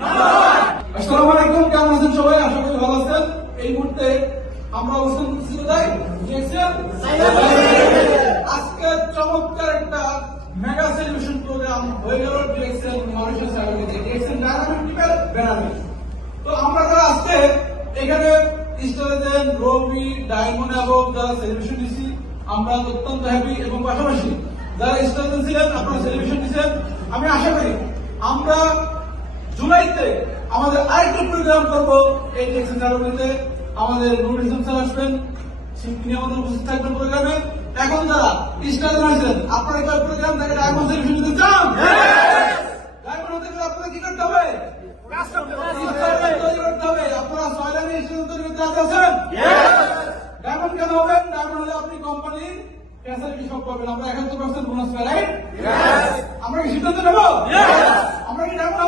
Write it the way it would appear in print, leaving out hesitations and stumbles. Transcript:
আসসালামু আলাইকুম, কেমন আছেন সবাই? আশা করি ভালো আছেন। এই মুহূর্তে আমরা অবস্থান করছি কোথায়? আজকে চমৎকার একটা মেগা সেলিব্রেশন প্রোগ্রাম হয়ে গেল ডিএক্সএল মরিশাস আয়োজিত ডিএক্সএল ডায়নামিক টিমের ব্যানারে। তো আমরা যারা আজকে এখানে স্টেজেন রবি ডায়মন্ড এবং যারা সেলিব্রেশন দিচ্ছি আমরা অত্যন্ত হ্যাপি, এবং পাশাপাশি যারা স্টেজেন ছিলেন আপনারা সেলিব্রেশন দিচ্ছেন। আমি আশা করি আমরা জুলাইতে আমাদের আরেকটা প্রোগ্রাম করবো এই ডিএক্সএল ডায়নামিকে। আমাদের নুরুল ইসলাম স্যার আসবেন, তিনি আমাদের উপস্থিত থাকবেন প্রোগ্রামে। এখন যারা স্টেজে আছেন আপনারা কি প্রোগ্রাম থেকে ডায়মন্ড সেলিব্রেশন দিতে চান? ডায়মন্ড হতে গেলে আপনারা কি করতে হবে? তৈরি করতে হবে। আপনারা সয়লানি স্টেজ তৈরি করতে রাজি আছেন? ডায়মন্ড কেন হবেন? ডায়মন্ড হলে আপনি কোম্পানির ফ্যাসিলিটি সব পাবেন। আমরা 71% বোনাস পাই, রাইট? আমরা কি সিদ্ধান্ত নেব? আমরা কি ডায়মন্ড